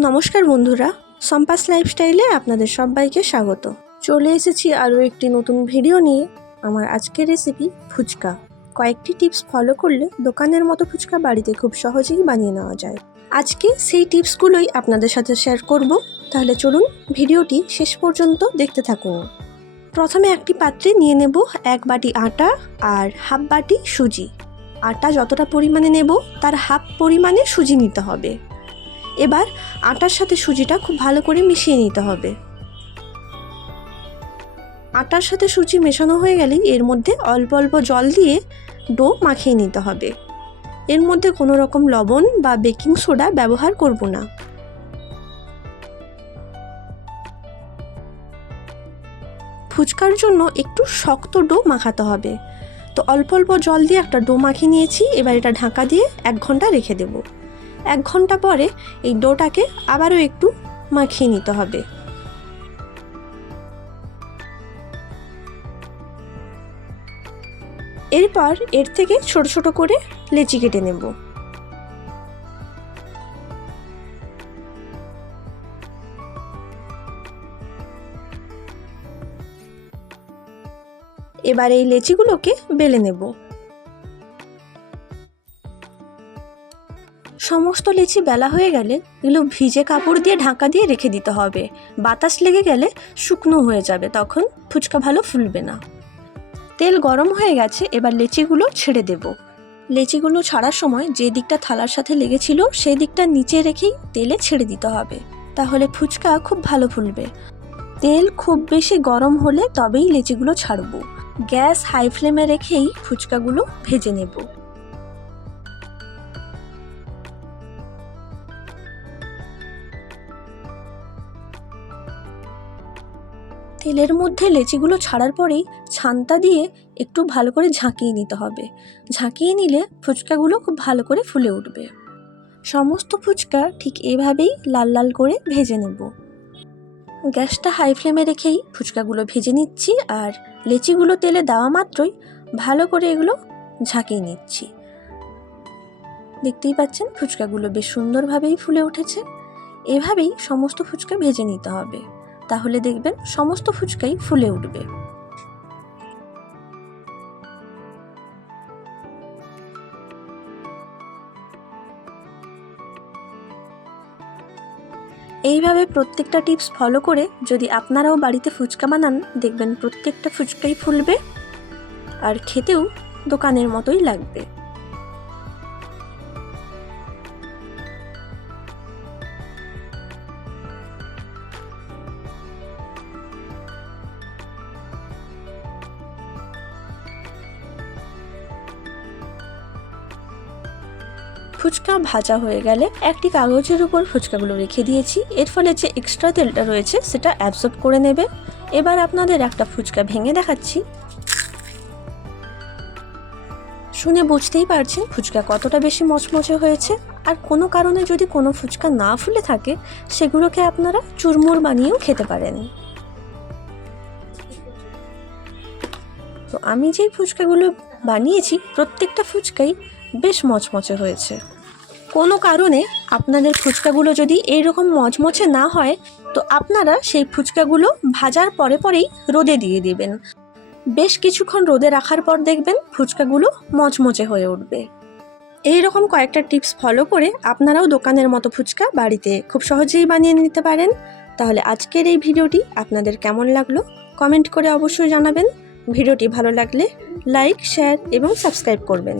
নমস্কার বন্ধুরা, সম্পাস লাইফস্টাইলে আপনাদের সবাইকে স্বাগত। চলে এসেছি আরও একটি নতুন ভিডিও নিয়ে। আমার আজকের রেসিপি ফুচকা। কয়েকটি টিপস ফলো করলে দোকানের মতো ফুচকা বাড়িতে খুব সহজেই বানিয়ে নেওয়া যায়। আজকে সেই টিপসগুলোই আপনাদের সাথে শেয়ার করব। তাহলে চলুন ভিডিওটি শেষ পর্যন্ত দেখতে থাকুন। প্রথমে একটি পাত্রে নিয়ে নেব এক বাটি আটা আর হাফ বাটি সুজি। আটা যতটা পরিমাণে নেব, তার হাফ পরিমাণে সুজি নিতে হবে। এবার আটার সাথে সুজিটা খুব ভালো করে মিশিয়ে নিতে হবে। আটার সাথে সুজি মেশানো হয়ে গেলেই এর মধ্যে অল্প অল্প জল দিয়ে ডো মাখিয়ে নিতে হবে। এর মধ্যে কোনো রকম লবণ বা বেকিং সোডা ব্যবহার করব না। ফুচকার জন্য একটু শক্ত ডো মাখাতে হবে। তো অল্প অল্প জল দিয়ে একটা ডো মাখিয়ে নিয়েছি, এবার এটা ঢাকা দিয়ে এক ঘণ্টা রেখে দেবো। এক ঘণ্টা পরে এই ডোটাকে আবারও একটু মাখিয়ে নিতে হবে। এরপর এর থেকে ছোট ছোট করে লেচি কেটে নেব। এবার এই লেচিগুলোকে বেলে নেব। সমস্ত লিচি বেলা হয়ে গেলে এগুলো ভিজে কাপড় দিয়ে ঢাকা দিয়ে রেখে দিতে হবে। বাতাস লেগে গেলে শুকনো হয়ে যাবে, তখন ফুচকা ভালো ফুলবে না। তেল গরম হয়ে গেছে, এবার লেচিগুলো ছেড়ে দেব। লেচিগুলো ছাড়ার সময় যে দিকটা থালার সাথে লেগেছিল, সেই দিকটা নিচে রেখেই তেলে ছেড়ে দিতে হবে। তাহলে ফুচকা খুব ভালো ফুলবে। তেল খুব বেশি গরম হলে তবেই লেচিগুলো ছাড়বো। গ্যাস হাই ফ্লেমে রেখেই ফুচকাগুলো ভেজে নেব। তেলের মধ্যে লেচিগুলো ছাড়ার পরেই ছান্তা দিয়ে একটু ভালো করে ঝাঁকিয়ে নিতে হবে। ঝাঁকিয়ে নিলে ফুচকাগুলো খুব ভালো করে ফুলে উঠবে। সমস্ত ফুচকা ঠিক এভাবেই লাল লাল করে ভেজে নেব। গ্যাসটা হাই ফ্লেমে রেখেই ফুচকাগুলো ভেজে নিচ্ছি আর লেচিগুলো তেলে দেওয়া মাত্রই ভালো করে এগুলো ঝাঁকিয়ে নিচ্ছি। দেখতেই পাচ্ছেন ফুচকাগুলো বেশ সুন্দরভাবেই ফুলে উঠেছে। এভাবেই সমস্ত ফুচকা ভেজে নিতে হবে। তাহলে দেখবেন সমস্ত ফুচকাই ফুলে উঠবে। এইভাবে প্রত্যেকটা টিপস ফলো করে যদি আপনারাও বাড়িতে ফুচকা বানান, দেখবেন প্রত্যেকটা ফুচকাই ফুলবে আর খেতেও দোকানের মতোই লাগবে। ফুচকা ভাজা হয়ে গেলে একটি কাগজের উপর ফুচকাগুলো রেখে দিয়েছি। এর ফলে যে এক্সট্রা তেলটা রয়েছে সেটা অ্যাবজর্ব করে নেবে। এবার আপনাদের একটা ফুচকা ভেঙে দেখাচ্ছি। শুনে বুঝতেই পারছেন ফুচকা কতটা বেশি মচমচে হয়েছে। আর কোনো কারণে যদি কোনো ফুচকা না ফুলে থাকে, সেগুলোকে আপনারা চুরমুর বানিয়েও খেতে পারেন। তো আমি যেই ফুচকাগুলো বানিয়েছি, প্রত্যেকটা ফুচকাই বেশ মচমচে হয়েছে। কোনো কারণে আপনাদের ফুচকাগুলো যদি এইরকম মচমচে না হয়, তো আপনারা সেই ফুচকাগুলো ভাজার পরে পরেই রোদে দিয়ে দিবেন। বেশ কিছুক্ষণ রোদে রাখার পর দেখবেন ফুচকাগুলো মচমচে হয়ে উঠবে। এই রকম কয়েকটা টিপস ফলো করে আপনারাও দোকানের মতো ফুচকা বাড়িতে খুব সহজেই বানিয়ে নিতে পারেন। তাহলে আজকের এই ভিডিওটি আপনাদের কেমন লাগল কমেন্ট করে অবশ্যই জানাবেন। ভিডিওটি ভালো লাগলে লাইক, শেয়ার এবং সাবস্ক্রাইব করবেন।